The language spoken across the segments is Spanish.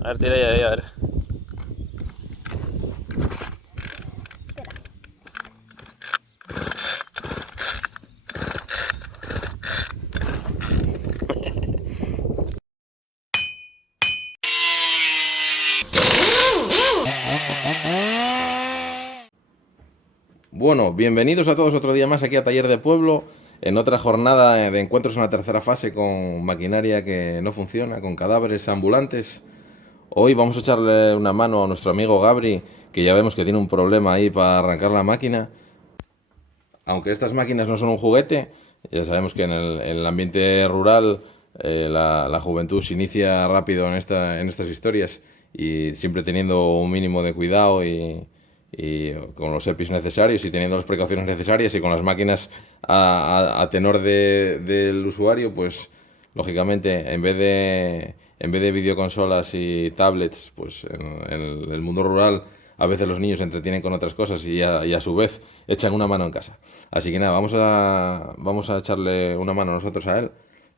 A ver, tira ahí, a ver. Bueno, bienvenidos a todos otro día más aquí a Taller de Pueblo, en otra jornada de encuentros en la tercera fase con maquinaria que no funciona, con cadáveres ambulantes. Hoy vamos a echarle una mano a nuestro amigo Gabri, que ya vemos que tiene un problema ahí para arrancar la máquina. Aunque estas máquinas no son un juguete, ya sabemos que en el ambiente rural la juventud se inicia rápido en estas historias y siempre teniendo un mínimo de cuidado y con los EPIs necesarios y teniendo las precauciones necesarias y con las máquinas a tenor del usuario, pues lógicamente en vez de videoconsolas y tablets, pues en el mundo rural a veces los niños se entretienen con otras cosas y a su vez echan una mano en casa. Así que nada, vamos a echarle una mano nosotros a él,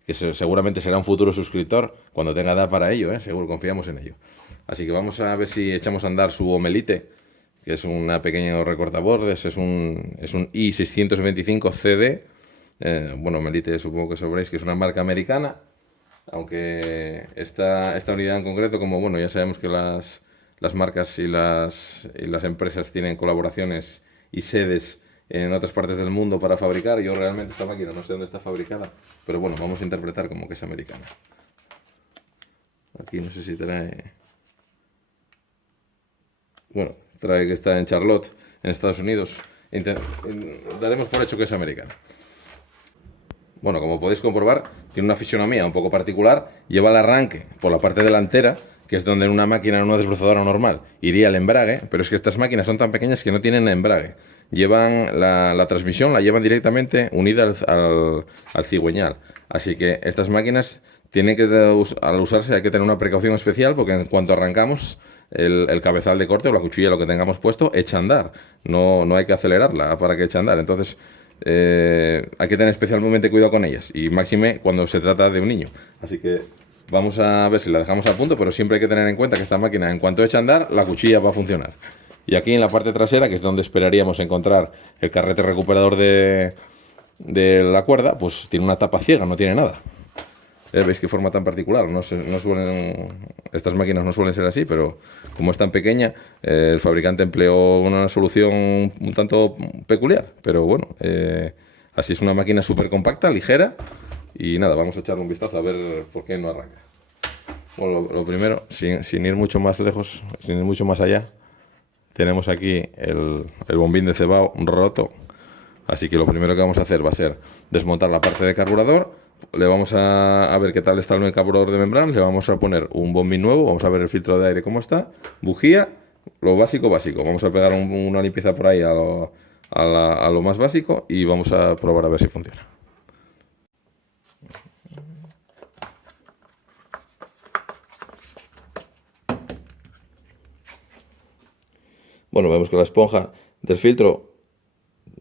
que seguramente será un futuro suscriptor cuando tenga edad para ello, ¿eh? Seguro, confiamos en ello. Así que vamos a ver si echamos a andar su Omelite, que es un pequeño recortabordes, es un i625CD. Bueno, Omelite supongo que sabréis que es una marca americana, aunque esta unidad en concreto, como bueno, ya sabemos que las marcas y las empresas tienen colaboraciones y sedes en otras partes del mundo para fabricar. Yo realmente esta máquina no sé dónde está fabricada, pero bueno, vamos a interpretar como que es americana. Aquí no sé si trae... Bueno, trae que está en Charlotte, en Estados Unidos. Daremos por hecho que es americana. Bueno, como podéis comprobar, tiene una fisonomía un poco particular. Lleva el arranque por la parte delantera, que es donde en una máquina, en una desbrozadora normal, iría el embrague, pero es que estas máquinas son tan pequeñas que no tienen embrague. Llevan la transmisión, la llevan directamente unida al cigüeñal. Así que estas máquinas tienen que, al usarse, hay que tener una precaución especial, porque en cuanto arrancamos, el cabezal de corte o la cuchilla, lo que tengamos puesto, echa a andar. No hay que acelerarla para que eche a andar. Entonces, hay que tener especialmente cuidado con ellas y máxime cuando se trata de un niño. Así que vamos a ver si la dejamos a punto, pero siempre hay que tener en cuenta que esta máquina, en cuanto echa a andar, la cuchilla va a funcionar. Y aquí en la parte trasera, que es donde esperaríamos encontrar el carrete recuperador de la cuerda, pues tiene una tapa ciega, no tiene nada. ¿Veis qué forma tan particular? Estas máquinas no suelen ser así, pero como es tan pequeña, el fabricante empleó una solución un tanto peculiar. Pero bueno, así es una máquina súper compacta, ligera. Y nada, vamos a echarle un vistazo a ver por qué no arranca. Bueno, lo primero, sin ir mucho más lejos, sin ir mucho más allá, tenemos aquí el bombín de cebado roto. Así que lo primero que vamos a hacer va a ser desmontar la parte de carburador. Le vamos a ver qué tal está el nuevo carburador de membrana. Le vamos a poner un bombín nuevo. Vamos a ver el filtro de aire cómo está. Bujía, lo básico, básico. Vamos a pegar una limpieza por ahí a lo más básico y vamos a probar a ver si funciona. Bueno, vemos que la esponja del filtro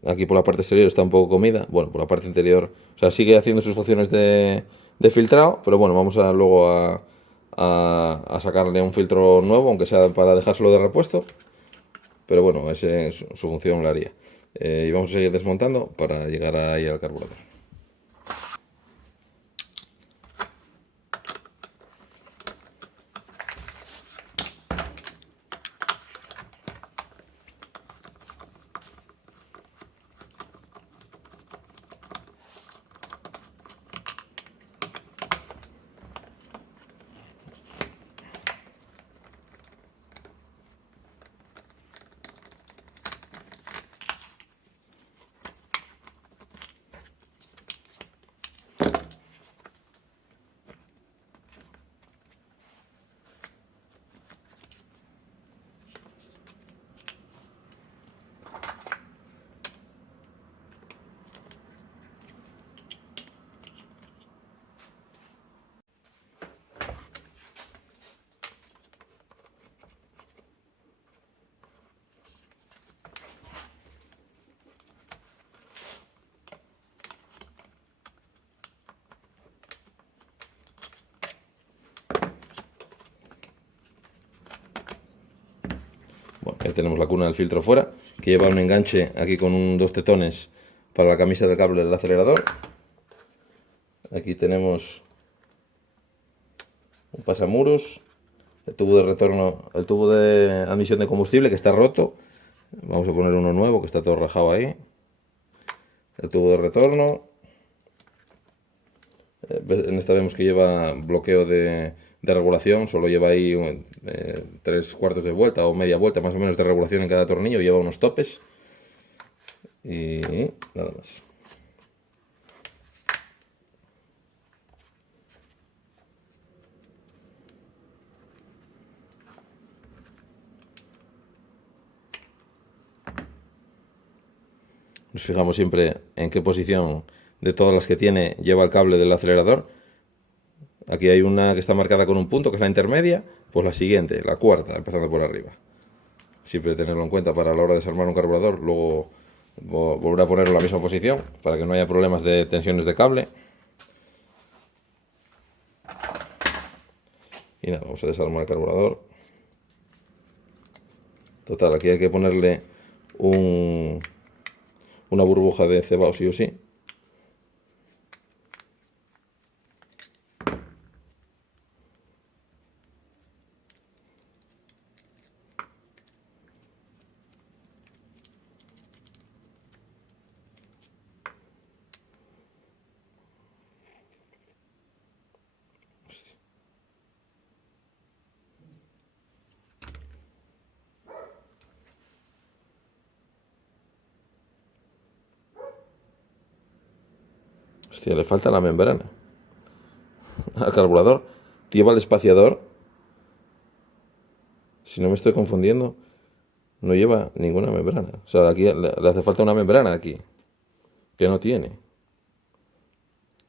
aquí por la parte exterior está un poco comida. Bueno, por la parte interior, o sea, sigue haciendo sus funciones de filtrado, pero bueno, vamos a luego a sacarle un filtro nuevo, aunque sea para dejárselo de repuesto. Pero bueno, su función la haría. Y vamos a seguir desmontando para llegar ahí al carburador. Ya tenemos la cuna del filtro fuera, que lleva un enganche aquí con dos tetones para la camisa del cable del acelerador. Aquí tenemos un pasamuros, el tubo de retorno, el tubo de admisión de combustible que está roto. Vamos a poner uno nuevo que está todo rajado ahí. El tubo de retorno. En esta vemos que lleva bloqueo de regulación, solo lleva ahí 3/4 de vuelta o media vuelta más o menos de regulación en cada tornillo, lleva unos topes y nada más. Nos fijamos siempre en qué posición de todas las que tiene lleva el cable del acelerador. Aquí hay una que está marcada con un punto, que es la intermedia, pues la siguiente, la cuarta, empezando por arriba. Siempre tenerlo en cuenta para la hora de desarmar un carburador, luego volver a ponerlo en la misma posición para que no haya problemas de tensiones de cable. Y nada, vamos a desarmar el carburador. Total, aquí hay que ponerle una burbuja de cebado sí o sí. Hostia, le falta la membrana al carburador. Lleva el espaciador. Si no me estoy confundiendo, no lleva ninguna membrana. O sea, aquí le hace falta una membrana aquí, que no tiene.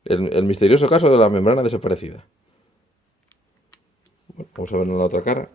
El misterioso caso de la membrana desaparecida. Bueno, vamos a ver en la otra cara.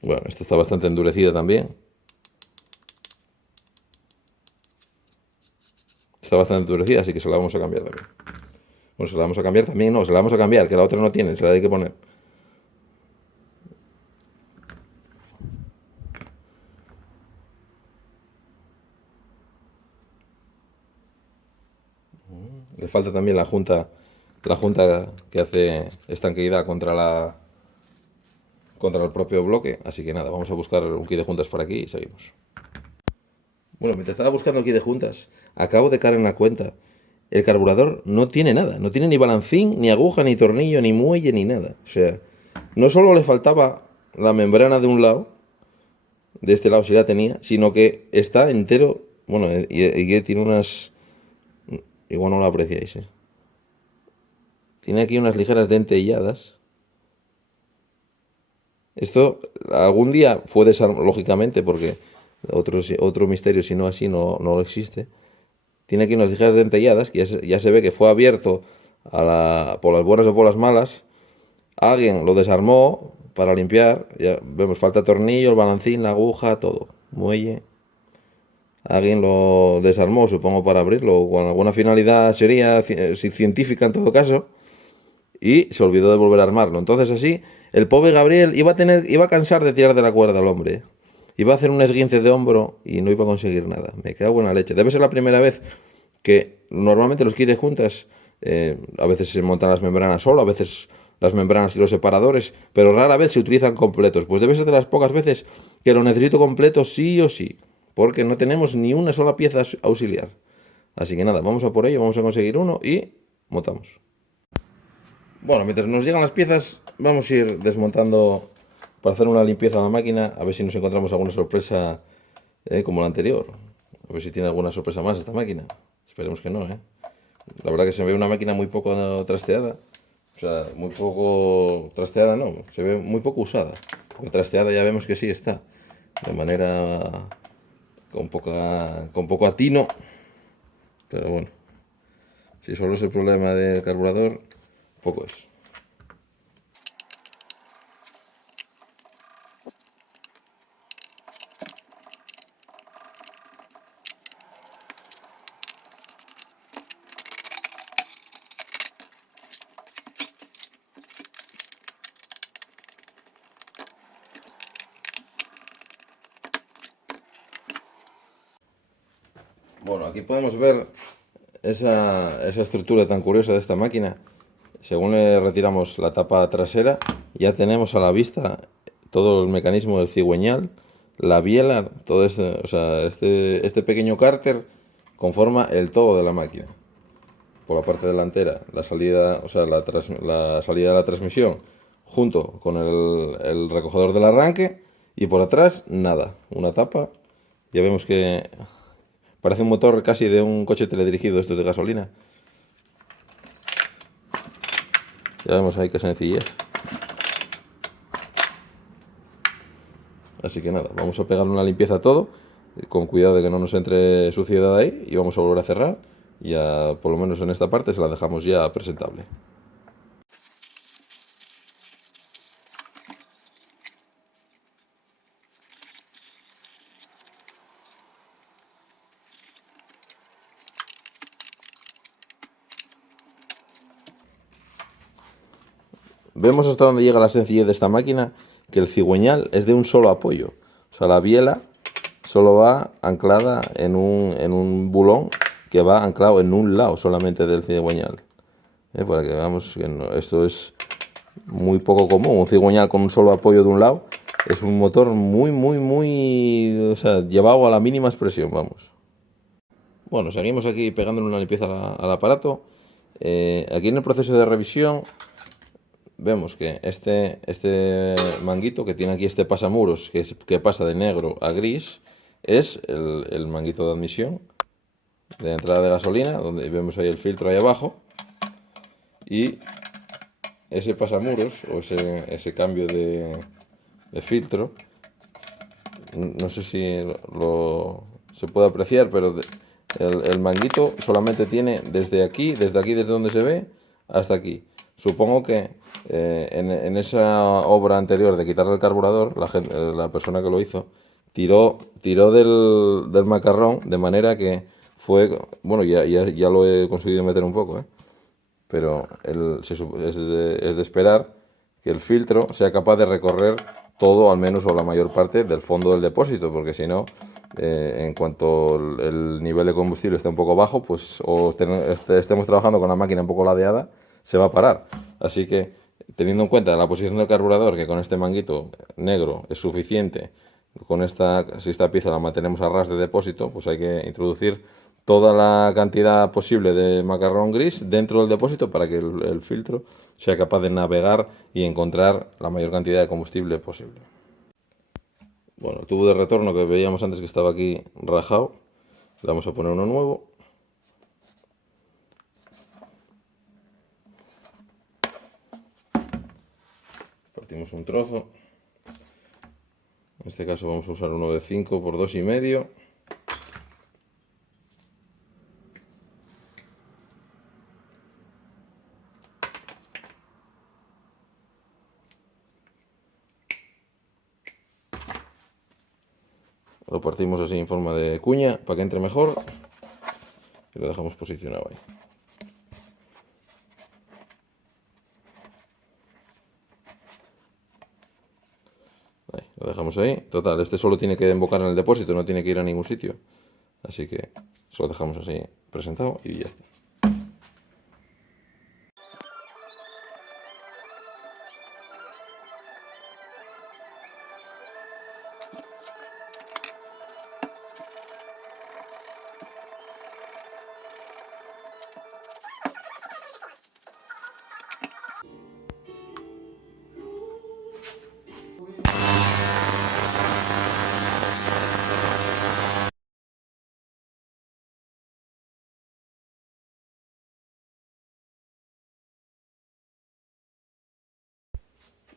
Bueno, esta está bastante endurecida también. Está bastante endurecida, así que se la vamos a cambiar también. Bueno, se la vamos a cambiar también, no, se la vamos a cambiar, que la otra no tiene, se la hay que poner. Le falta también la junta que hace estanqueidad contra el propio bloque, así que nada, vamos a buscar un kit de juntas por aquí y seguimos. Bueno, mientras estaba buscando el kit de juntas, acabo de caer en la cuenta. El carburador no tiene nada, no tiene ni balancín, ni aguja, ni tornillo, ni muelle, ni nada. O sea, no solo le faltaba la membrana de un lado, de este lado sí la tenía, sino que está entero, bueno, y tiene unas... Igual no lo apreciáis, ¿eh? Tiene aquí unas ligeras dentelladas. Esto algún día fue desarmado, lógicamente, porque otro misterio, si no así, no existe. Tiene aquí unas ligeras dentelladas, que ya se ve que fue abierto por las buenas o por las malas. Alguien lo desarmó para limpiar. Ya vemos, falta tornillo, el balancín, la aguja, todo. Muelle. Alguien lo desarmó, supongo, para abrirlo, con alguna finalidad sería científica en todo caso, y se olvidó de volver a armarlo. Entonces así, el pobre Gabriel iba a cansar de tirar de la cuerda al hombre. Iba a hacer un esguince de hombro y no iba a conseguir nada. Me cago en la leche. Debe ser la primera vez que normalmente los kits de juntas, a veces se montan las membranas solo, a veces las membranas y los separadores, pero rara vez se utilizan completos. Pues debe ser de las pocas veces que lo necesito completo sí o sí, porque no tenemos ni una sola pieza auxiliar. Así que nada, vamos a por ello, vamos a conseguir uno y montamos. Bueno, mientras nos llegan las piezas, vamos a ir desmontando para hacer una limpieza a la máquina, a ver si nos encontramos alguna sorpresa como la anterior. A ver si tiene alguna sorpresa más esta máquina. Esperemos que no, ¿eh? La verdad que se ve una máquina muy poco trasteada. O sea, muy poco trasteada no, se ve muy poco usada. Porque trasteada ya vemos que sí está. de manera con poco atino, pero bueno, si solo es el problema del carburador, poco es. Bueno, aquí podemos ver esa estructura tan curiosa de esta máquina. Según le retiramos la tapa trasera, ya tenemos a la vista todo el mecanismo del cigüeñal, la biela, todo este, o sea, este pequeño cárter conforma el todo de la máquina. Por la parte delantera, la salida, o sea, la salida de la transmisión, junto con el recogedor del arranque, y por atrás, nada, una tapa. Ya vemos que parece un motor casi de un coche teledirigido, estos de gasolina. Ya vemos ahí qué sencillez. Así que nada, vamos a pegar una limpieza a todo, con cuidado de que no nos entre suciedad ahí, y vamos a volver a cerrar. Ya por lo menos en esta parte se la dejamos ya presentable. Vemos hasta dónde llega la sencillez de esta máquina, que el cigüeñal es de un solo apoyo. O sea, la biela solo va anclada en un bulón que va anclado en un lado solamente del cigüeñal. Para que veamos que esto es muy poco común. Un cigüeñal con un solo apoyo de un lado es un motor muy, o sea, llevado a la mínima expresión, vamos. Bueno, seguimos aquí pegándole una limpieza al aparato. Aquí en el proceso de revisión vemos que este manguito que tiene aquí este pasamuros, que pasa de negro a gris, es el manguito de admisión de entrada de gasolina, donde vemos ahí el filtro ahí abajo. Y ese pasamuros, o ese cambio de filtro, no sé si se puede apreciar, pero el manguito solamente tiene desde aquí, desde donde se ve, hasta aquí. Supongo que en esa obra anterior de quitarle el carburador, la persona que lo hizo tiró del macarrón, de manera que fue, bueno, ya lo he conseguido meter un poco, pero es de esperar que el filtro sea capaz de recorrer todo, al menos, o la mayor parte del fondo del depósito, porque si no, en cuanto el nivel de combustible esté un poco bajo, pues estemos trabajando con la máquina un poco ladeada, se va a parar. Así que, teniendo en cuenta la posición del carburador, que con este manguito negro es suficiente, si esta pieza la mantenemos a ras de depósito, pues hay que introducir toda la cantidad posible de macarrón gris dentro del depósito para que el filtro sea capaz de navegar y encontrar la mayor cantidad de combustible posible. Bueno, el tubo de retorno que veíamos antes, que estaba aquí rajado, le vamos a poner uno nuevo. Partimos un trozo. En este caso vamos a usar uno de 5 por 2,5. Lo partimos así en forma de cuña para que entre mejor y lo dejamos posicionado ahí. Lo dejamos ahí. Total, este solo tiene que embocar en el depósito, no tiene que ir a ningún sitio. Así que solo dejamos así presentado y ya está.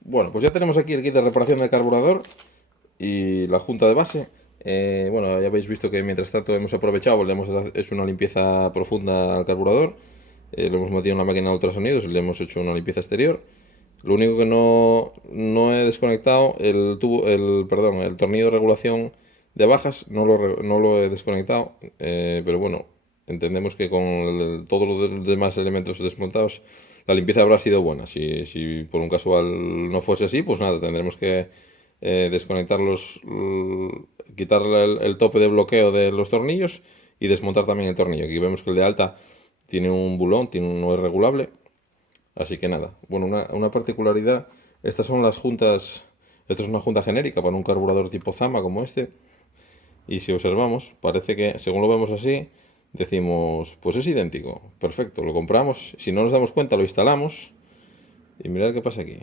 Bueno, pues ya tenemos aquí el kit de reparación del carburador y la junta de base. Bueno, ya habéis visto que mientras tanto hemos aprovechado, le hemos hecho una limpieza profunda al carburador, lo hemos metido en la máquina de ultrasonidos y le hemos hecho una limpieza exterior. Lo único que no he desconectado el tornillo de regulación de bajas, no lo he desconectado, pero bueno, entendemos que con todos los demás elementos desmontados la limpieza habrá sido buena. Si por un casual no fuese así, pues nada, tendremos que desconectar quitar el tope de bloqueo de los tornillos y desmontar también el tornillo. Aquí vemos que el de alta tiene un bulón, no es regulable. Así que nada, bueno, una particularidad, estas son las juntas, esto es una junta genérica para un carburador tipo Zama como este. Y si observamos, parece que según lo vemos así, decimos, pues es idéntico, perfecto, lo compramos. Si no nos damos cuenta, lo instalamos y mirad qué pasa aquí.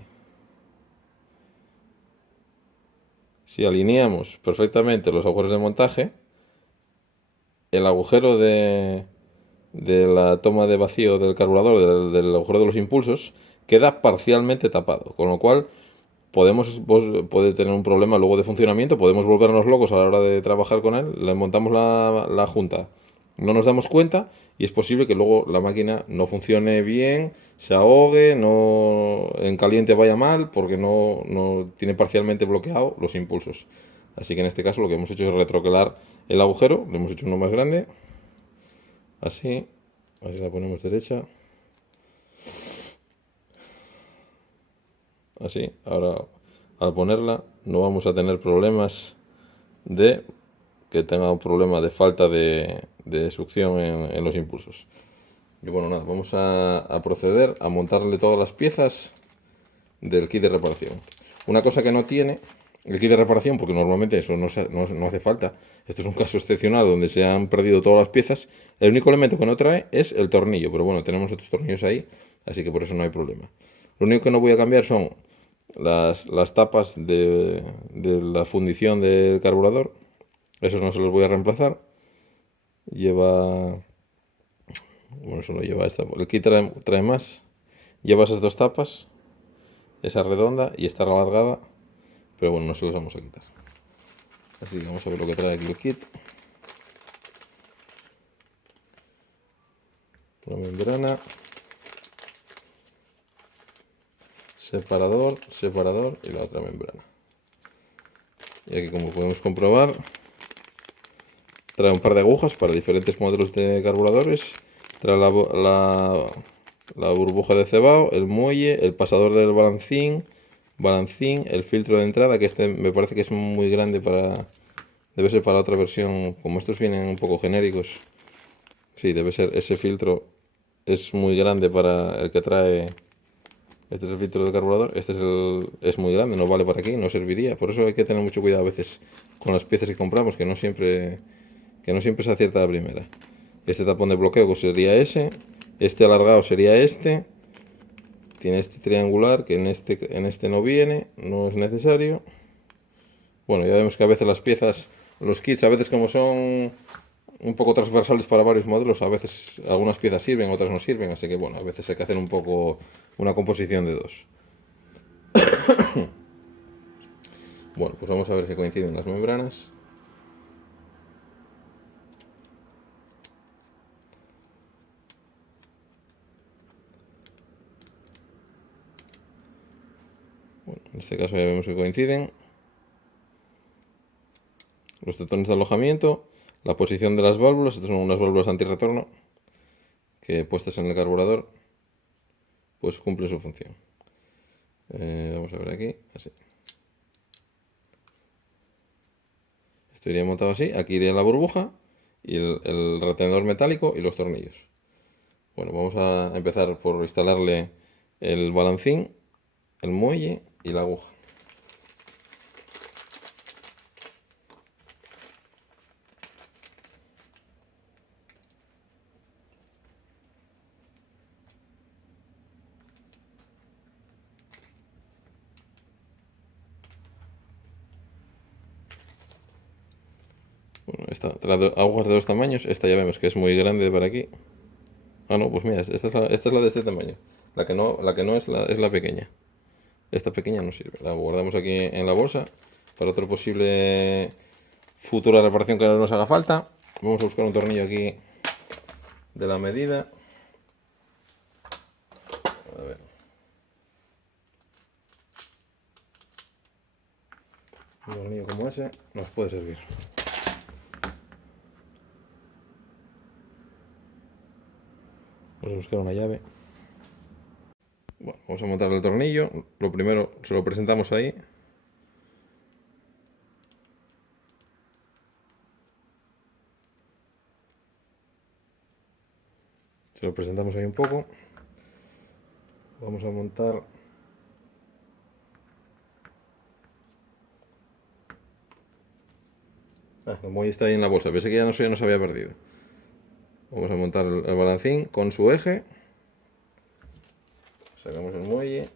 Si alineamos perfectamente los agujeros de montaje, el agujero de la toma de vacío del carburador, del agujero de los impulsos, queda parcialmente tapado, con lo cual puede tener un problema luego de funcionamiento, podemos volvernos locos a la hora de trabajar con él, le montamos la junta, no nos damos cuenta y es posible que luego la máquina no funcione bien, se ahogue, en caliente vaya mal porque no tiene parcialmente bloqueado los impulsos. Así que en este caso lo que hemos hecho es retroquelar el agujero, le hemos hecho uno más grande, así la ponemos derecha, así. Ahora al ponerla no vamos a tener problemas de que tenga un problema de falta de succión en los impulsos. Y bueno, nada, vamos a proceder a montarle todas las piezas del kit de reparación. Una cosa que no tiene el kit de reparación, porque normalmente eso no hace falta, esto es un caso excepcional donde se han perdido todas las piezas, el único elemento que no trae es el tornillo, pero bueno, tenemos estos tornillos ahí, así que por eso no hay problema. Lo único que no voy a cambiar son las tapas de la fundición del carburador, esos no se los voy a reemplazar. Bueno, solo lleva esta, el kit trae más, lleva esas dos tapas, esa redonda y esta alargada, pero bueno, no se los vamos a quitar. Así que vamos a ver lo que trae aquí el kit. Una membrana, separador y la otra membrana. Y aquí, como podemos comprobar, trae un par de agujas para diferentes modelos de carburadores. Trae la burbuja de cebado, el muelle, el pasador del balancín, el filtro de entrada, que este me parece que es muy grande debe ser para otra versión, como estos vienen un poco genéricos. Sí, debe ser, ese filtro es muy grande para el que trae. Este es el filtro del carburador, es muy grande, no vale para aquí, no serviría. Por eso hay que tener mucho cuidado a veces con las piezas que compramos, que no siempre se acierta a la primera. Este tapón de bloqueo sería ese, este alargado sería este. Tiene este triangular que en este no viene, no es necesario. Bueno, ya vemos que a veces las piezas, los kits, a veces como son un poco transversales para varios modelos, a veces algunas piezas sirven, otras no sirven, así que bueno, a veces hay que hacer un poco una composición de dos. Bueno, pues vamos a ver si coinciden las membranas. Bueno, en este caso ya vemos que coinciden. Los tetones de alojamiento, la posición de las válvulas, estas son unas válvulas antirretorno que puestas en el carburador pues cumplen su función. Vamos a ver aquí, así. Esto iría montado así, aquí iría la burbuja y el retenedor metálico y los tornillos. Bueno, vamos a empezar por instalarle el balancín, el muelle y la aguja. Bueno, esta trae agujas de dos tamaños, esta ya vemos que es muy grande para aquí. Ah, no, pues mira, esta es la de este tamaño. La que no es la pequeña. Esta pequeña no sirve. La guardamos aquí en la bolsa para otra posible futura reparación que nos haga falta. Vamos a buscar un tornillo aquí de la medida. A ver. Un tornillo como ese nos puede servir. Vamos a buscar una llave. Bueno, vamos a montar el tornillo. Lo primero se lo presentamos ahí. Se lo presentamos ahí un poco. Vamos a montar el muelle está ahí en la bolsa. Pensé que ya no se había perdido. Vamos a montar el balancín con su eje. Sacamos el muelle.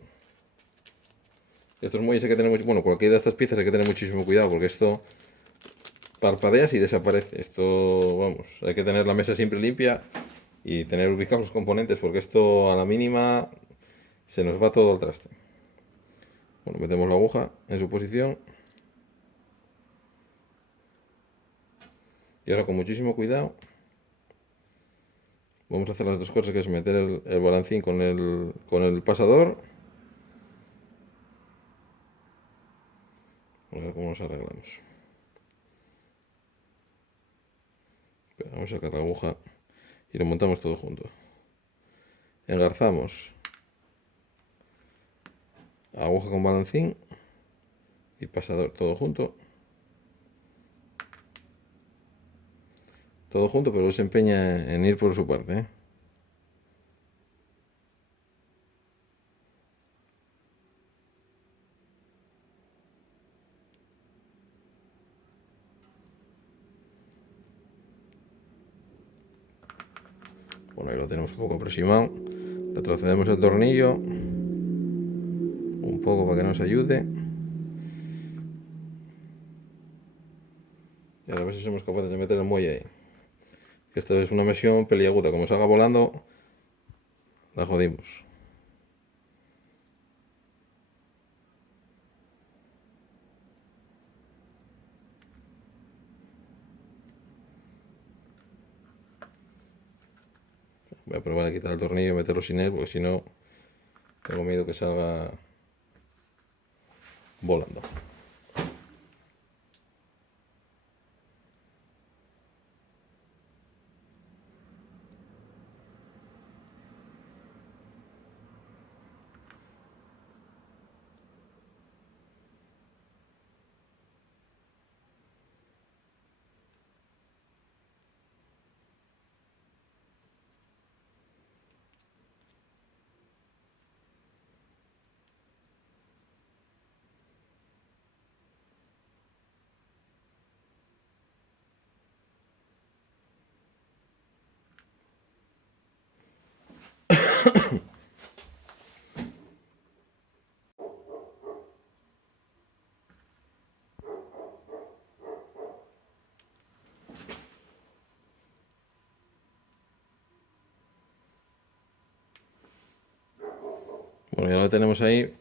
Estos muelles hay que tener mucho, bueno, cualquiera de estas piezas hay que tener muchísimo cuidado porque esto parpadeas y desaparece. Esto, vamos, hay que tener la mesa siempre limpia y tener ubicados los componentes porque esto a la mínima se nos va todo al traste. Bueno, metemos la aguja en su posición. Y ahora con muchísimo cuidado vamos a hacer las dos cosas, que es meter el balancín con el pasador. A ver cómo nos arreglamos. Pero vamos a sacar la aguja y lo montamos todo junto. Engarzamos aguja con balancín y pasador todo junto. Todo junto, pero él se empeña en ir por su parte, ¿eh? Bueno, ahí lo tenemos un poco aproximado. Retrocedemos el tornillo un poco para que nos ayude. Y ahora a ver si somos capaces de meter el muelle ahí. Esta es una misión peliaguda. Como salga volando, la jodimos. Voy a probar a quitar el tornillo y meterlo sin él, porque si no, tengo miedo que salga volando. Bueno, ya lo tenemos ahí.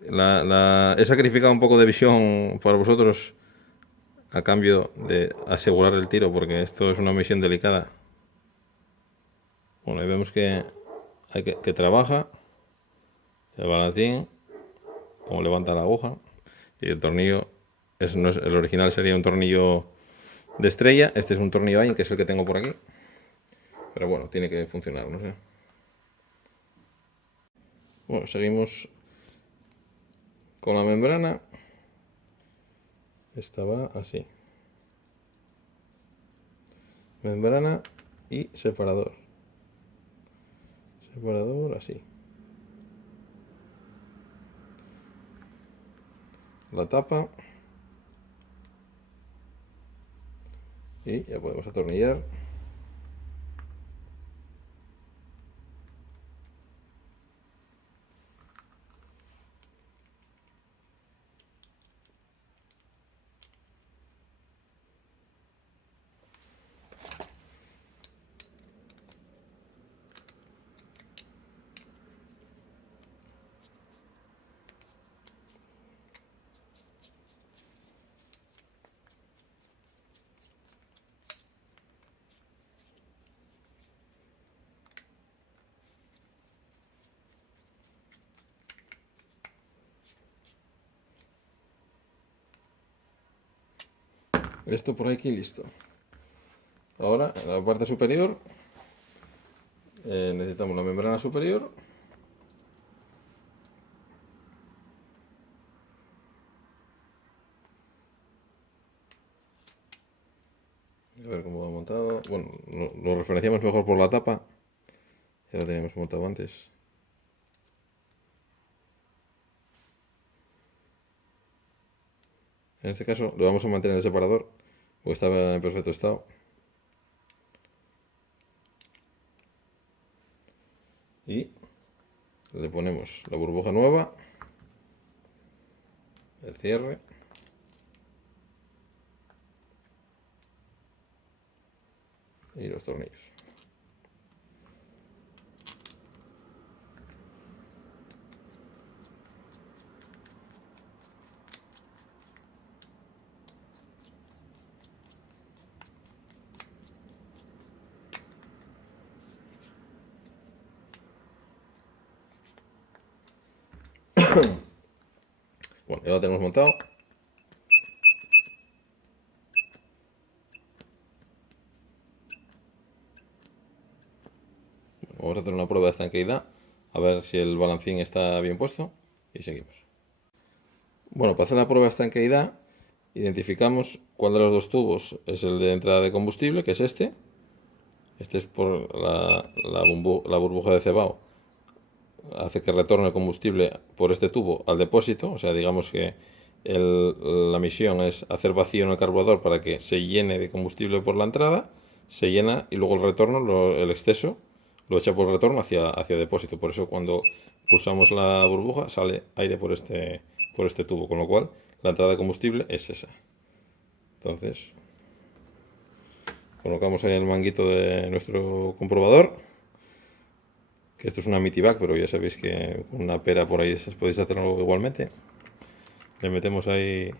He sacrificado un poco de visión para vosotros a cambio de asegurar el tiro, porque esto es una misión delicada. Bueno, ahí vemos que trabaja el balancín, como levanta la aguja, y el tornillo, no es, el original sería un tornillo de estrella, este es un tornillo Allen, que es el que tengo por aquí, pero bueno, tiene que funcionar, no sé. Bueno, seguimos con la membrana. Esta va así. Membrana y separador. Separador así. La tapa. Y ya podemos atornillar. Esto por aquí listo. Ahora, en la parte superior, necesitamos la membrana superior. A ver cómo va montado. Bueno, lo referenciamos mejor por la tapa. Ya lo teníamos montado antes. En este caso lo vamos a mantener en el separador, porque estaba en perfecto estado. Y le ponemos la burbuja nueva, el cierre y los tornillos. Bueno, ya lo tenemos montado. Vamos a hacer una prueba de estanqueidad, a ver si el balancín está bien puesto y seguimos. Bueno, para hacer la prueba de estanqueidad, identificamos cuál de los dos tubos es el de entrada de combustible, que es este. Este es por la burbuja de cebado. Hace que retorne el combustible por este tubo al depósito, o sea, digamos que la misión es hacer vacío en el carburador para que se llene de combustible por la entrada, se llena y luego el retorno, el exceso, lo echa por el retorno hacia depósito. Por eso cuando pulsamos la burbuja sale aire por este tubo, con lo cual la entrada de combustible es esa. Entonces, colocamos ahí el manguito de nuestro comprobador. Que esto es una Mitivac, pero ya sabéis que con una pera por ahí podéis hacerlo igualmente. Le metemos ahí.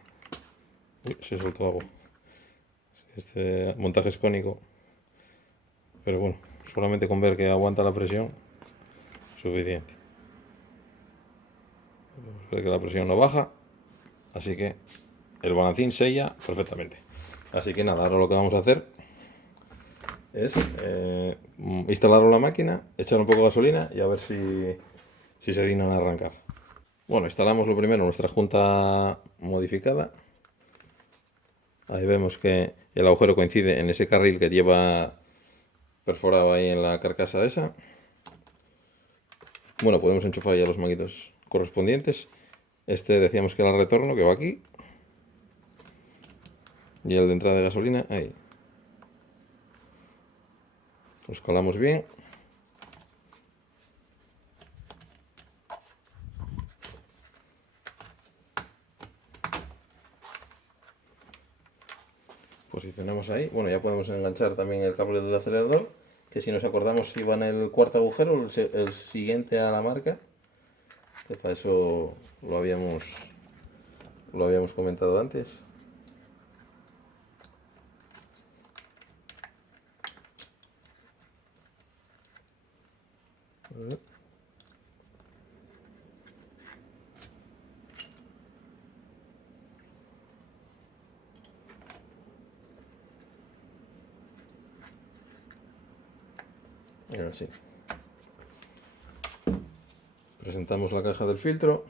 Uy, se soltó algo. Este montaje es cónico. Pero bueno, solamente con ver que aguanta la presión, suficiente. Podemos ver que la presión no baja. Así que el balancín sella perfectamente. Así que nada, ahora lo que vamos a hacer es instalarlo en la máquina, echar un poco de gasolina y a ver si se dignan a arrancar. Bueno, instalamos lo primero nuestra junta modificada. Ahí vemos que el agujero coincide en ese carril que lleva perforado ahí en la carcasa esa. Bueno, podemos enchufar ya los manguitos correspondientes. Este decíamos que era el retorno, que va aquí. Y el de entrada de gasolina, ahí. Los colamos bien. Posicionamos ahí. Bueno, ya podemos enganchar también el cable del acelerador, que si nos acordamos iba en el cuarto agujero, el siguiente a la marca. Que para eso lo habíamos comentado antes. Así. Presentamos la caja del filtro.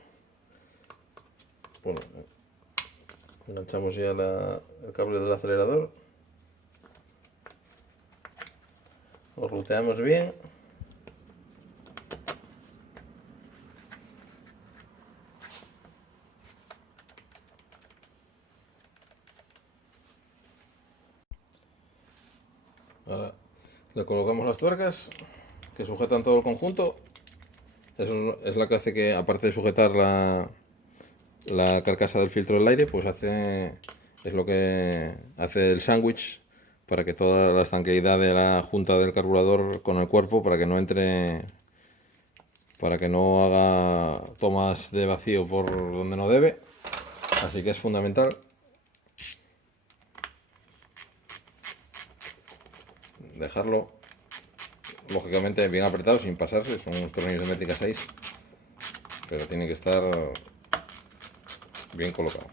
Bueno, enganchamos ya el cable del acelerador. Lo ruteamos bien. Ahora le colocamos las tuercas que sujetan todo el conjunto. Eso es la que hace que, aparte de sujetar la carcasa del filtro del aire, pues es lo que hace el sándwich para que toda la estanqueidad de la junta del carburador con el cuerpo, para que no entre, para que no haga tomas de vacío por donde no debe. Así que es fundamental dejarlo lógicamente bien apretado sin pasarse. Son unos tornillos de métrica 6, pero tiene que estar bien colocado.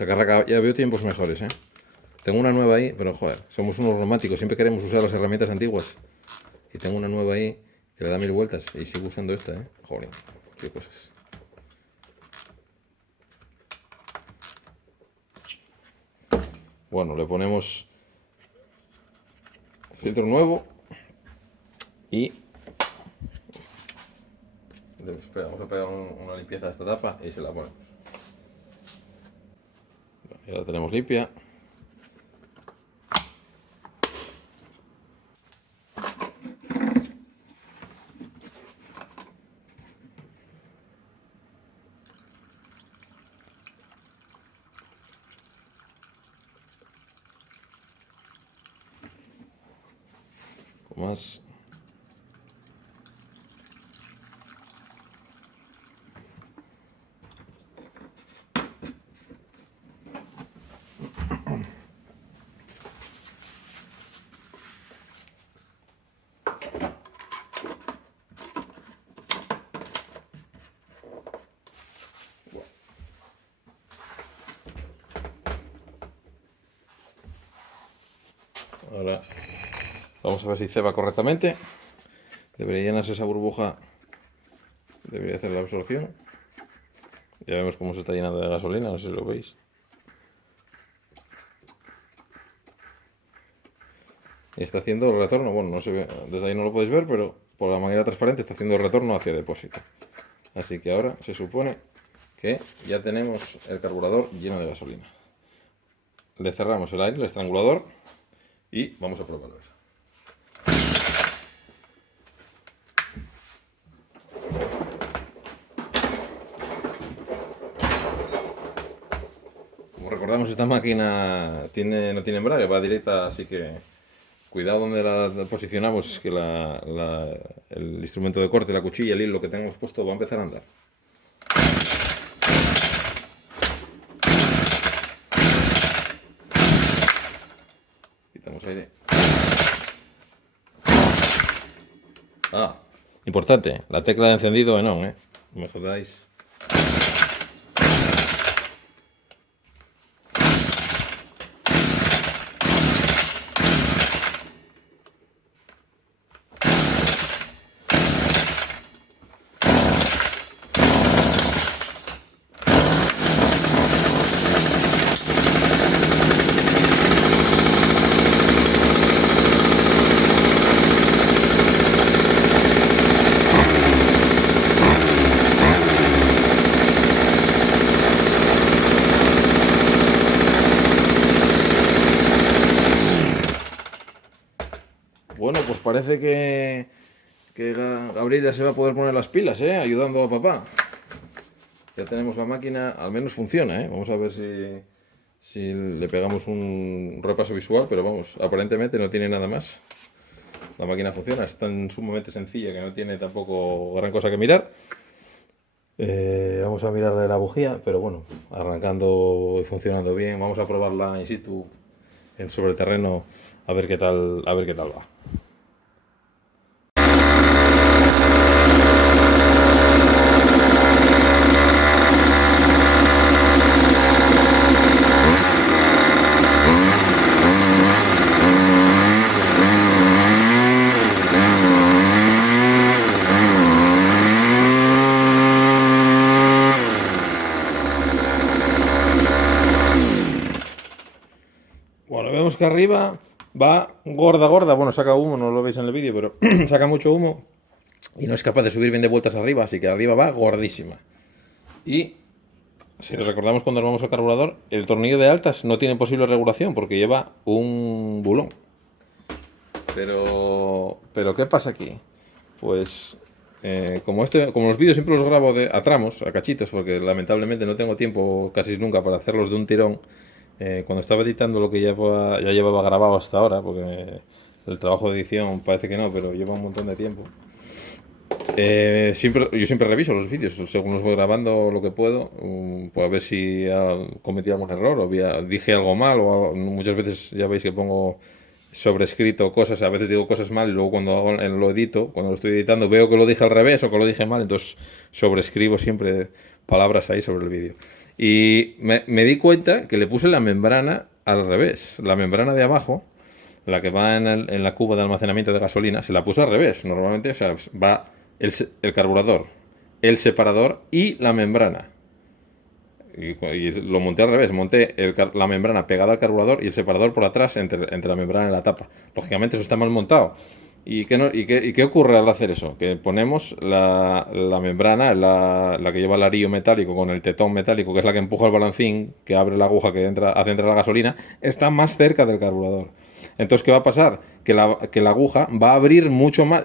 Esta carraca ya veo tiempos mejores, ¿eh? Tengo una nueva ahí, pero joder, somos unos románticos, siempre queremos usar las herramientas antiguas. Y tengo una nueva ahí que le da 1000 vueltas y sigo usando esta, ¿eh? Joder, qué cosas. Bueno, le ponemos filtro nuevo y espera, vamos a pegar una limpieza a esta tapa y se la ponemos. Ya la tenemos limpia. Más. Ahora vamos a ver si ceba correctamente. Debería llenarse esa burbuja, debería hacer la absorción. Ya vemos cómo se está llenando de gasolina, no sé si lo veis. Y está haciendo el retorno, bueno, no se ve, desde ahí no lo podéis ver, pero por la manera transparente está haciendo el retorno hacia depósito. Así que ahora se supone que ya tenemos el carburador lleno de gasolina. Le cerramos el aire, el estrangulador, y vamos a probarlo. Como recordamos, esta máquina no tiene embrague, va directa, así que cuidado donde la posicionamos, que el instrumento de corte, la cuchilla, el hilo que tenemos puesto va a empezar a andar. Quitamos aire. Importante, la tecla de encendido en on, no me jodáis. Bueno, pues parece que Gabriel ya se va a poder poner las pilas, ayudando a papá. Ya tenemos la máquina, al menos funciona, Vamos a ver si le pegamos un repaso visual, pero vamos, aparentemente no tiene nada más. La máquina funciona, es tan sumamente sencilla que no tiene tampoco gran cosa que mirar. Vamos a mirarle la bujía, pero bueno, arrancando y funcionando bien. Vamos a probarla in situ sobre el terreno a ver qué tal va. Bueno, vemos que arriba va gorda, bueno, saca humo, no lo veis en el vídeo, pero saca mucho humo y no es capaz de subir bien de vueltas arriba, así que arriba va gordísima. Y si recordamos cuando armamos el carburador, el tornillo de altas no tiene posible regulación porque lleva un bulón. Pero ¿qué pasa aquí? Pues como los vídeos siempre los grabo a tramos, a cachitos, porque lamentablemente no tengo tiempo casi nunca para hacerlos de un tirón. Cuando estaba editando lo que ya llevaba grabado hasta ahora, porque el trabajo de edición parece que no, pero lleva un montón de tiempo. Yo siempre reviso los vídeos, según los voy grabando lo que puedo, para ver si cometí algún error o dije algo mal, o muchas veces ya veis que pongo sobrescrito cosas, a veces digo cosas mal y luego cuando lo edito, cuando lo estoy editando, veo que lo dije al revés o que lo dije mal, entonces sobrescribo siempre palabras ahí sobre el vídeo. Y me di cuenta que le puse la membrana al revés. La membrana de abajo, la que va en la cuba de almacenamiento de gasolina, se la puse al revés. Normalmente, o sea, va el carburador, el separador y la membrana. Y lo monté al revés, monté la membrana pegada al carburador y el separador por atrás entre la membrana y la tapa. Lógicamente eso está mal montado. ¿Y qué ocurre al hacer eso? Que ponemos la membrana, la que lleva el arillo metálico con el tetón metálico, que es la que empuja el balancín, que abre la aguja que hace entrar la gasolina, está más cerca del carburador. Entonces, ¿qué va a pasar? Que la aguja va a abrir mucho más,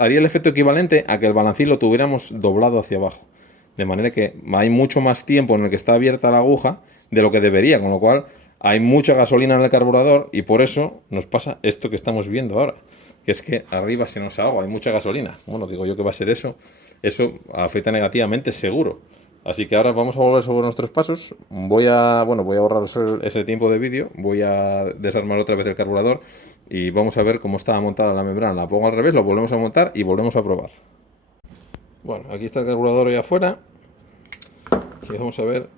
haría el efecto equivalente a que el balancín lo tuviéramos doblado hacia abajo. De manera que hay mucho más tiempo en el que está abierta la aguja de lo que debería, con lo cual hay mucha gasolina en el carburador y por eso nos pasa esto que estamos viendo ahora, que es que arriba se nos ahoga, hay mucha gasolina. Bueno, digo yo que va a ser eso. Eso afecta negativamente, seguro. Así que ahora vamos a volver sobre nuestros pasos. Voy a ahorraros ese tiempo de vídeo. Voy a desarmar otra vez el carburador y vamos a ver cómo está montada la membrana. La pongo al revés, lo volvemos a montar y volvemos a probar. Bueno, aquí está el carburador ahí afuera. Y vamos a ver,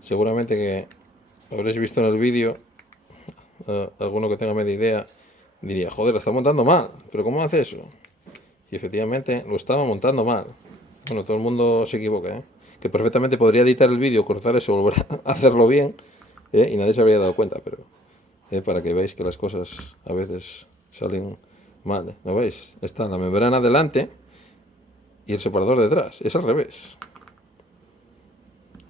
seguramente que habréis visto en el vídeo, alguno que tenga media idea, diría, joder, lo está montando mal, pero ¿cómo hace eso? Y efectivamente lo estaba montando mal. Bueno, todo el mundo se equivoca, ¿eh? Que perfectamente podría editar el vídeo, cortar eso, volver a hacerlo bien, y nadie se habría dado cuenta, pero para que veáis que las cosas a veces salen mal, ¿no veis? Está la membrana delante y el separador detrás, es al revés.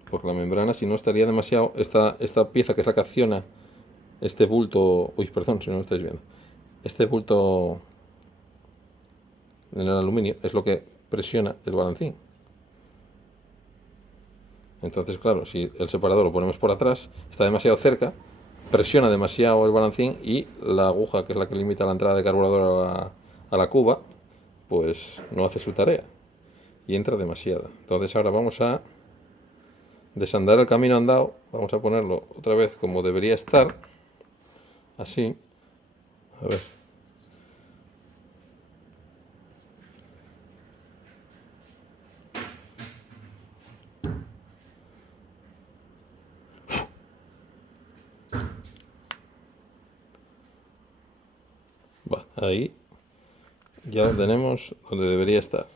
Porque la membrana, si no, estaría demasiado, esta pieza que es la que acciona este bulto, uy, perdón, si no lo estáis viendo, este bulto en el aluminio es lo que presiona el balancín. Entonces, claro, si el separador lo ponemos por atrás, está demasiado cerca, presiona demasiado el balancín y la aguja, que es la que limita la entrada de carburador a la cuba, pues no hace su tarea y entra demasiada. Entonces ahora vamos a desandar el camino andado, vamos a ponerlo otra vez como debería estar, así, a ver. Va, ahí ya lo tenemos donde debería estar.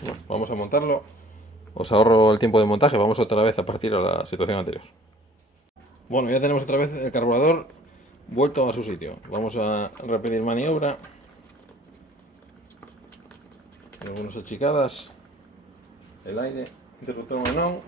Bueno, vamos a montarlo. Os ahorro el tiempo de montaje, vamos otra vez a partir a la situación anterior. Bueno, ya tenemos otra vez el carburador vuelto a su sitio. Vamos a repetir maniobra. Algunas achicadas. El aire, interruptor on.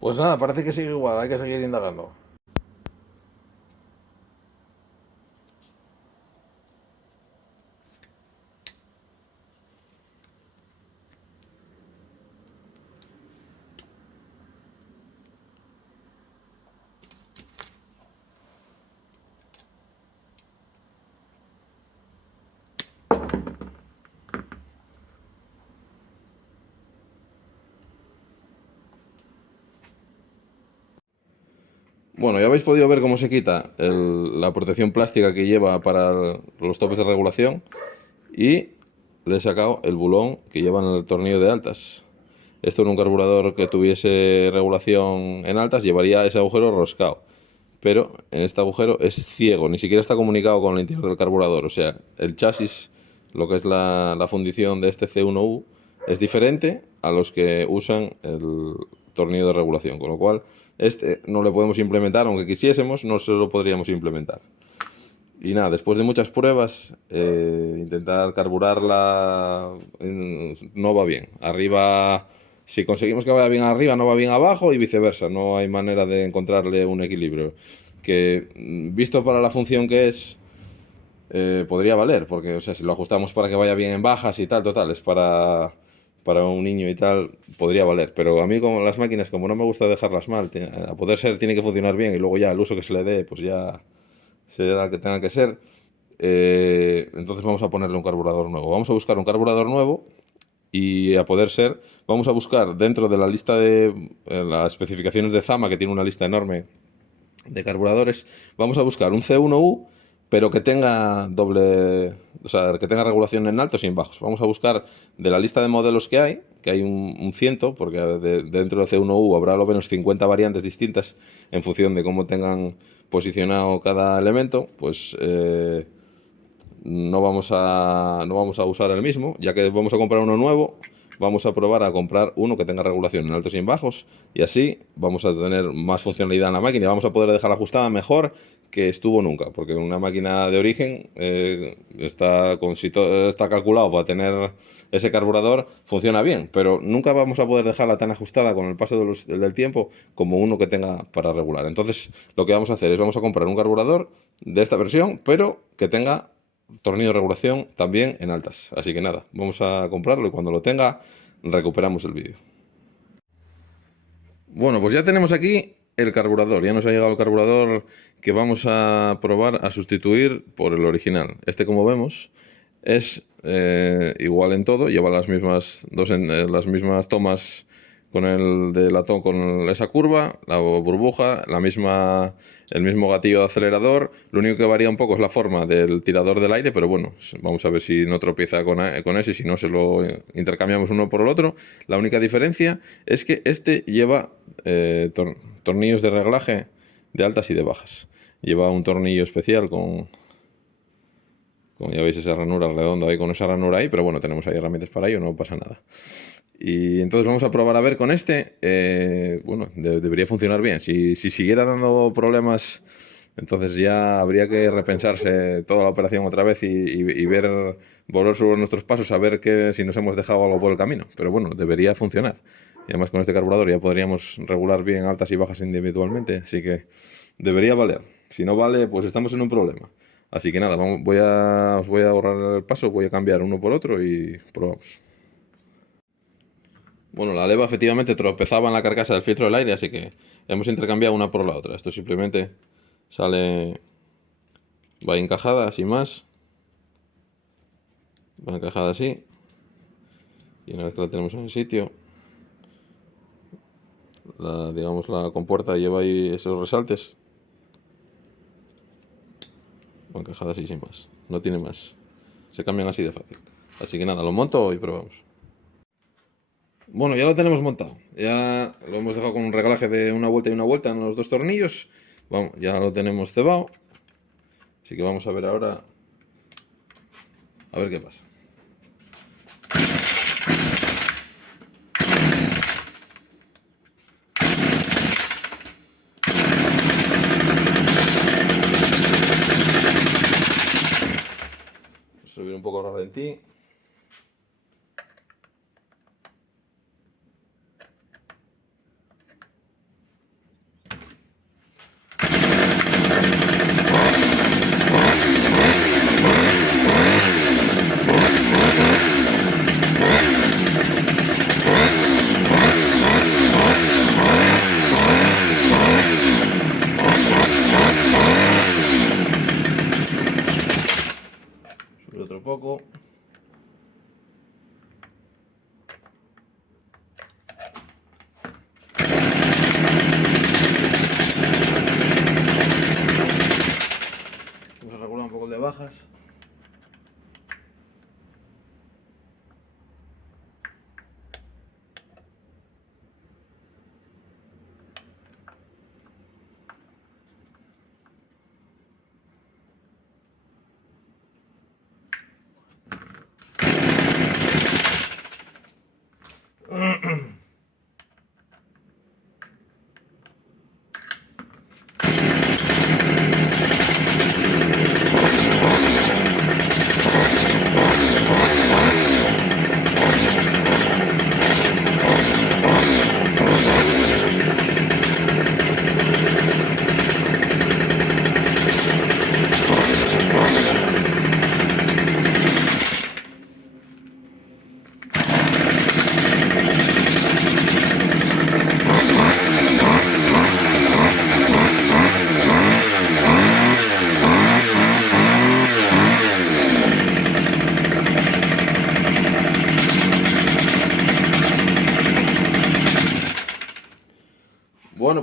Pues nada, parece que sigue igual, hay que seguir indagando. Bueno, ya habéis podido ver cómo se quita la protección plástica que lleva para los topes de regulación y le he sacado el bulón que lleva en el tornillo de altas. Esto en un carburador que tuviese regulación en altas llevaría ese agujero roscado, pero en este agujero es ciego, ni siquiera está comunicado con el interior del carburador. O sea, el chasis, lo que es la fundición de este C1U, es diferente a los que usan el tornillo de regulación, con lo cual este no le podemos implementar, aunque quisiésemos, no se lo podríamos implementar. Y nada, después de muchas pruebas, intentar carburarla no va bien. Arriba, si conseguimos que vaya bien arriba, no va bien abajo y viceversa. No hay manera de encontrarle un equilibrio. Que visto para la función que es, podría valer, porque o sea, si lo ajustamos para que vaya bien en bajas y tal, total, es para un niño y tal, podría valer. Pero a mí con las máquinas, como no me gusta dejarlas mal, a poder ser tiene que funcionar bien y luego ya el uso que se le dé, pues ya será el que tenga que ser. Entonces vamos a ponerle un carburador nuevo. Vamos a buscar un carburador nuevo y a poder ser, vamos a buscar dentro de la lista de las especificaciones de Zama, que tiene una lista enorme de carburadores, vamos a buscar un C1U, pero que tenga doble, o sea, que tenga regulación en altos y en bajos. Vamos a buscar de la lista de modelos que hay un ciento, porque dentro de C1U habrá lo menos 50 variantes distintas en función de cómo tengan posicionado cada elemento, pues no vamos a usar el mismo, ya que vamos a comprar uno nuevo. Vamos a probar a comprar uno que tenga regulación en altos y en bajos, y así vamos a tener más funcionalidad en la máquina y vamos a poder dejarla ajustada mejor que estuvo nunca, porque una máquina de origen está calculado para tener ese carburador, funciona bien, pero nunca vamos a poder dejarla tan ajustada con el paso del tiempo como uno que tenga para regular. Entonces lo que vamos a hacer es vamos a comprar un carburador de esta versión, pero que tenga tornillo de regulación también en altas. Así que nada, vamos a comprarlo y cuando lo tenga recuperamos el vídeo. Bueno, pues ya tenemos aquí el carburador. Ya nos ha llegado el carburador que vamos a probar a sustituir por el original. Este, como vemos, es igual en todo. Lleva las mismas las mismas tomas con el de latón, con esa curva, la burbuja, el mismo gatillo de acelerador. Lo único que varía un poco es la forma del tirador del aire, pero bueno, vamos a ver si no tropieza con ese, si no se lo intercambiamos uno por el otro. La única diferencia es que este lleva tornillos de reglaje de altas y de bajas. Lleva un tornillo especial ya veis esa ranura redonda ahí, con esa ranura ahí, pero bueno, tenemos ahí herramientas para ello, no pasa nada. Y entonces vamos a probar a ver con este. Bueno, debería funcionar bien. Si siguiera dando problemas, entonces ya habría que repensarse toda la operación otra vez y volver sobre nuestros pasos a ver si nos hemos dejado algo por el camino. Pero bueno, debería funcionar. Y además con este carburador ya podríamos regular bien altas y bajas individualmente, así que debería valer. Si no vale, pues estamos en un problema. Así que nada, os voy a ahorrar el paso, voy a cambiar uno por otro y probamos. Bueno, la leva efectivamente tropezaba en la carcasa del filtro del aire, así que hemos intercambiado una por la otra. Esto simplemente va encajada, sin más. Va encajada así. Y una vez que la tenemos en el sitio, digamos, la compuerta lleva ahí esos resaltes. Va encajada así, sin más. No tiene más. Se cambian así de fácil. Así que nada, lo monto y probamos. Bueno, ya lo tenemos montado. Ya lo hemos dejado con un reglaje de una vuelta y una vuelta en los dos tornillos. Vamos, ya lo tenemos cebado. Así que vamos a ver ahora. A ver qué pasa. Subir un poco el ralentí. Subir otro poco.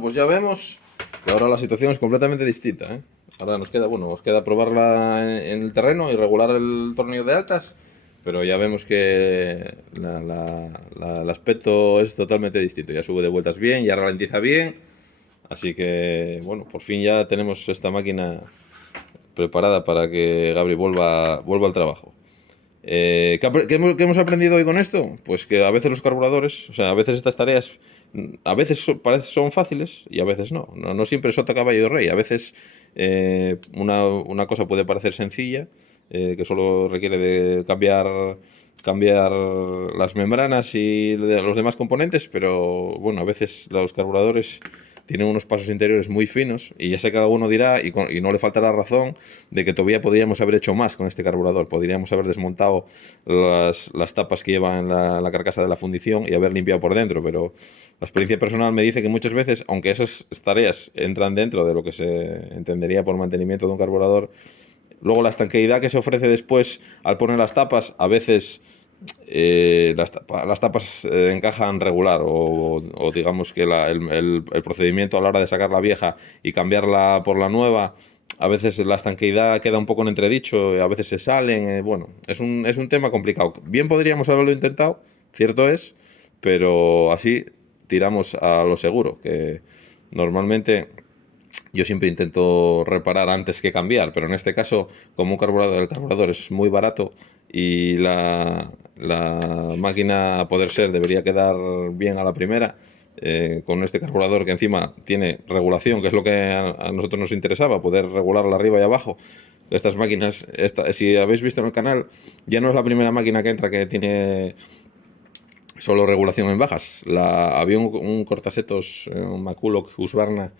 pues ya vemos que ahora la situación es completamente distinta, ¿eh? Ahora nos queda, bueno, nos queda probarla en el terreno y regular el tornillo de altas, pero ya vemos que el aspecto es totalmente distinto. Ya sube de vueltas bien, ya ralentiza bien, así que, bueno, por fin ya tenemos esta máquina preparada para que Gabri vuelva al trabajo. ¿Qué hemos aprendido hoy con esto? Pues que a veces los carburadores, o sea, a veces estas tareas, a veces son fáciles y a veces no. No siempre sota caballo y rey. A veces una cosa puede parecer sencilla, que solo requiere de cambiar las membranas y los demás componentes, pero bueno, a veces los carburadores tienen unos pasos interiores muy finos y ya sé que alguno dirá, y no le falta la razón, de que todavía podríamos haber hecho más con este carburador. Podríamos haber desmontado las tapas que lleva en la carcasa de la fundición y haber limpiado por dentro, pero la experiencia personal me dice que muchas veces, aunque esas tareas entran dentro de lo que se entendería por mantenimiento de un carburador, luego la estanqueidad que se ofrece después al poner las tapas, a veces las tapas encajan regular o digamos que el procedimiento a la hora de sacar la vieja y cambiarla por la nueva, a veces la estanqueidad queda un poco en entredicho, a veces se salen, bueno, es un tema complicado. Bien podríamos haberlo intentado, cierto es, pero así tiramos a lo seguro, que normalmente yo siempre intento reparar antes que cambiar, pero en este caso, como el carburador es muy barato y la máquina, a poder ser, debería quedar bien a la primera, con este carburador que encima tiene regulación, que es lo que a nosotros nos interesaba, poder regularla arriba y abajo. Estas máquinas, si habéis visto en el canal, ya no es la primera máquina que entra que tiene solo regulación en bajas. Había un cortasetos, un Maculloch Husqvarna,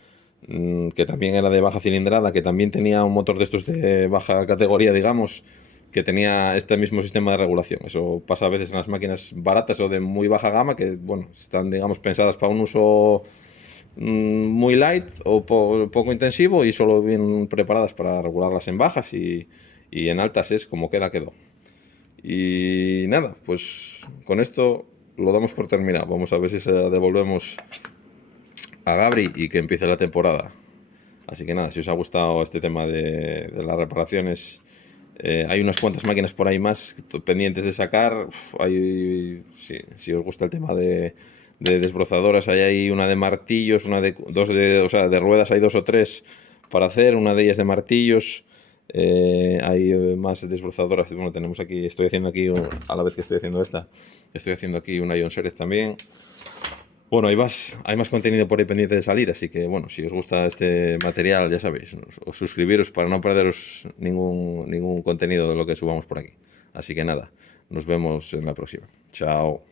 que también era de baja cilindrada, que también tenía un motor de estos de baja categoría, digamos, que tenía este mismo sistema de regulación. Eso pasa a veces en las máquinas baratas o de muy baja gama, que bueno, están, digamos, pensadas para un uso muy light o poco intensivo y solo bien preparadas para regularlas en bajas, y en altas es como quedó. Y nada, pues con esto lo damos por terminado. Vamos a ver si se la devolvemos a Gabri y que empiece la temporada. Así que nada, si os ha gustado este tema de las reparaciones, hay unas cuantas máquinas por ahí más pendientes de sacar. Si os gusta el tema de desbrozadoras, hay una de martillos, o sea, de ruedas hay 2 o 3 para hacer, una de ellas de martillos. Hay más desbrozadoras. Bueno, tenemos aquí, estoy haciendo aquí, a la vez que estoy haciendo esta, estoy haciendo aquí una Ion Series también. Bueno, hay más contenido por ahí pendiente de salir, así que bueno, si os gusta este material, ya sabéis, os suscribiros para no perderos ningún contenido de lo que subamos por aquí. Así que nada, nos vemos en la próxima. Chao.